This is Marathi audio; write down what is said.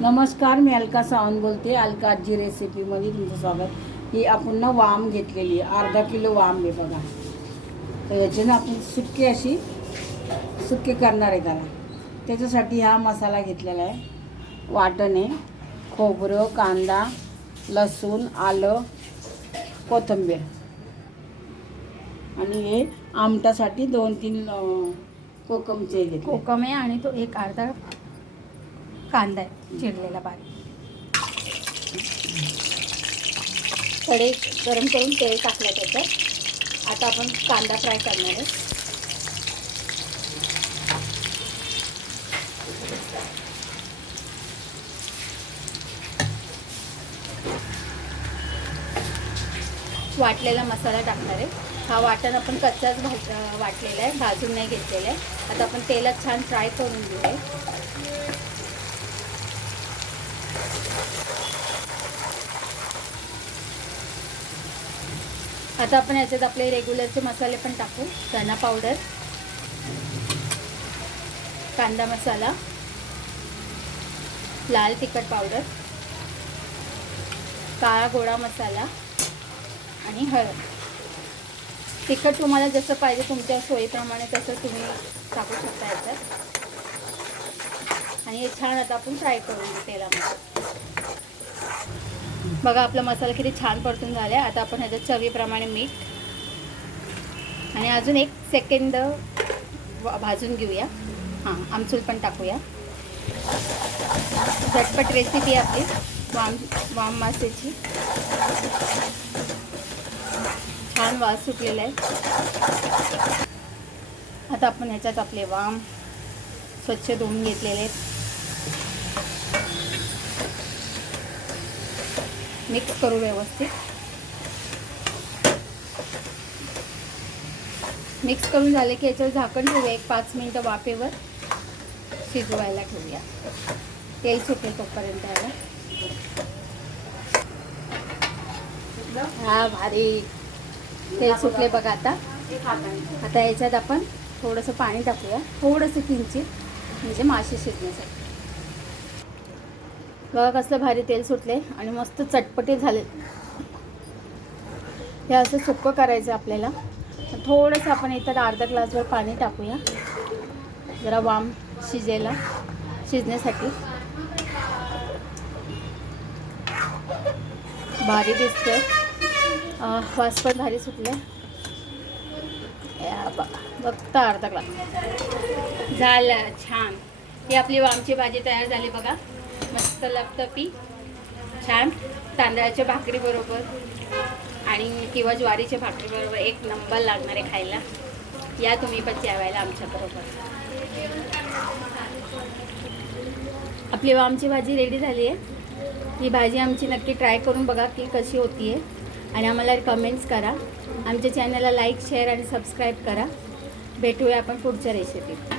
नमस्कार मी अलका सावंत बोलते. अलका आजी रेसिपीमध्ये तुमचं स्वागत. ही आपण ना वाम घेतलेली आहे. अर्धा किलो वाम आहे बघा. तर याची ना आपण सुक्की अशी सुक्की करणार आहे त्याला. त्याच्यासाठी हा मसाला घेतलेला आहे. वाटण आहे खोबरं कांदा लसूण आलं कोथिंबीर. आणि हे आमटासाठी दोन तीन कोकमचे कोकम आहे आणि तो एक अर्धा कांदा आहे चिरलेला बारीक. कडे गरम करून तेल टाकलं त्याच्यात आता आपण कांदा फ्राय करणार आहे. वाटलेला मसाला टाकणार आहे. हा वाटण आपण कच्चाच भाज वाटलेला आहे भाजून नाही घेतलेला आहे. आता आपण तेलात छान फ्राय करून घेऊया. आता आपण याच्यात आपले रेग्युलरचे मसाले पण टाकू. धना पावडर कांदा मसाला लाल तिखट पावडर काळा गोडा मसाला आणि हळद. तिखट तुम्हाला जसं पाहिजे तुमच्या सोयीप्रमाणे तसं तुम्ही टाकू शकता याच्यात. आणि हे छान आता आपण फ्राय करून घेऊ तेलामध्ये. बघा आपला मसाला किती छान परतून झाला आहे आता आपण ह्याच्यात चवीप्रमाणे मीठ आणि अजून एक सेकंद भाजून घेऊया. हां आमचूल पण टाकूया. झटपट रेसिपी आहे आपली. वाम वाम मासेची. छान वास सुटलेला आहे. आता आपण ह्याच्यात आपले वाम स्वच्छ धुवून घेतलेले आहेत. मिक्स करू व्यवस्थित. मिक्स करून झाले की याच्यावर झाकण ठेवूया एक पाच मिनटं वाफेवर शिजवायला ठेवूया. तेल सुटेल तोपर्यंत याला. हा भारी. तेल सुटले बघा आता. आता याच्यात आपण थोडंसं पाणी टाकूया थोडंसं किंचित म्हणजे मासे शिजण्यासाठी. बघा कसलं भारी तेल सुटले आणि मस्त चटपटी झाले. हे असं सुक्कं करायचं आपल्याला. थोडंसं आपण इतर अर्धा ग्लासभर पाणी टाकूया. जरा वाम शिजेला शिजण्यासाठी. भारी दिसतंय. वास पण भारी सुटले या बघता अर्धा ग्लास. झालं छान. ही आपली वामची भाजी तयार झाली बघा. मस्त लपतपी. छान. तांदळाच्या भाकरीबरोबर आणि किंवा ज्वारीच्या भाकरीबरोबर एक नंबर लागणार आहे खायला. या तुम्ही पण जेवायला आमच्याबरोबर आपली वामची भाजी रेडी झाली आहे. ही भाजी आमची नक्की ट्राय करून बघा की कशी होती आहे आणि आम्हाला कमेंट्स करा. आमच्या चॅनलला लाईक शेअर आणि सबस्क्राईब करा. भेटूया आपण पुढच्या रेसिपीत